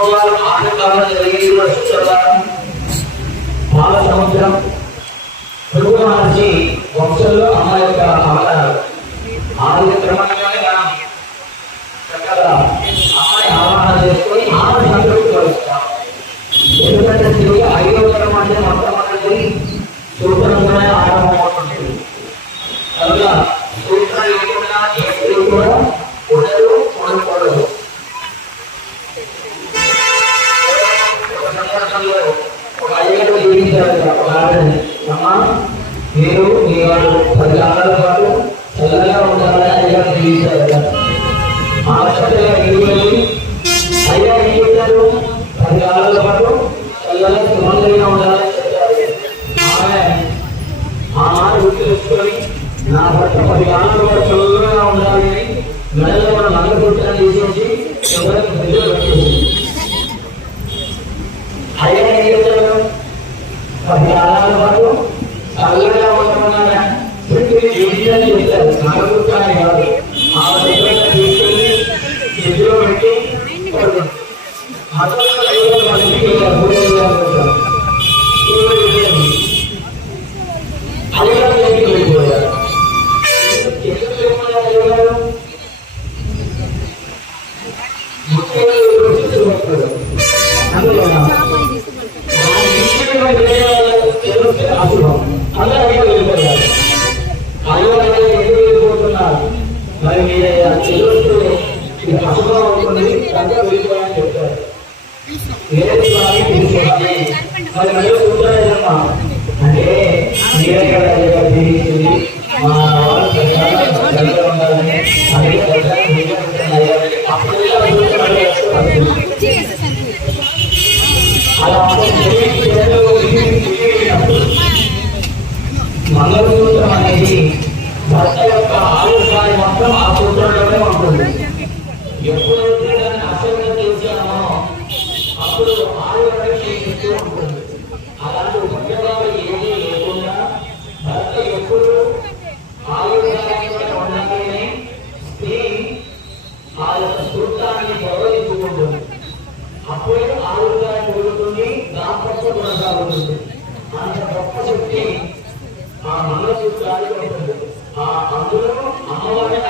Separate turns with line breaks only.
అమ్మవారు ఆనందంగా జరిగేది కూడా శుక్రవారం పాల సముద్రం పురుగు మహర్షి వంశంలో అమ్మ యొక్క అవతారం ఆది క్రమంగానే మనం చక్కగా అమ్మాయి ఆవాహన చేసుకొని ఆమె సంతృప్తి పరుస్తాం ఎందుకంటే తిరిగి ఐదో తరం అంటే మొట్టమొదటి అయ్యగారు జీవించారు అమ్మా మీరు మీ వాళ్ళు పది కాలాల పాటు చల్లగా ఉండాలని అయ్యగారు జీవించారు ఆ చల్లగా అయ్యా ఏం చెప్పారు పది కాలాల పాటు చల్లగా సుమందరిగా ఉండాలని చెప్పారు ఆమె ఆ మాట గుర్తు తెచ్చుకొని నా భర్త పది కాలాల పాటు చల్లగా ఉండాలని మెడలో మన నల్ల గుర్తులను తీసేసి ఎవరికి हरियाणा वालों अलग वालों ने फिर भी यूनियन जैसे भारत का है और आप देखने का यूनियन में वीडियो बैठे और भारत का यूनियन वाले के लिए మరి మీరు చెల్లుస్తూ ఇది అశుభం అవుతుంది కనుక వెళ్ళిపోయాలని చెప్తారు వేరే స్వామి తీసుకోవాలి మరి మళ్ళీ కూర్చోలేదమ్మా అంటే మీరే కదా జీవిస్తుంది మా ఉండాలని అదే అప్పుడు అలా మంగళసూత్రం అనేది భర్త యొక్క ఆయుష్యాన్ని మాత్రం ఆ సూత్రంలోనే ఉంటుంది. ఎప్పుడైతే దాన్ని అసలు చేశామో అప్పుడు ఆయుర్వేద చేస్తూ ఉంటుంది. అలాంటి ఉపయోగాలు ఏమీ లేకుండా భర్త ఎప్పుడు ఆయుర్వేదంగా ఉండాలని స్త్రీ ఆ యొక్క సూత్రాన్ని గౌరవించుకుంటుంది అప్పుడే ఆరోగ్యాన్ని పెరుగుతుంది దాంపత్య కొనసాగుతుంది అంత గొప్ప శక్తి ఆ మంగళసూత్రానికి ఉంటుంది. ఆ అందులో అమ్మవారి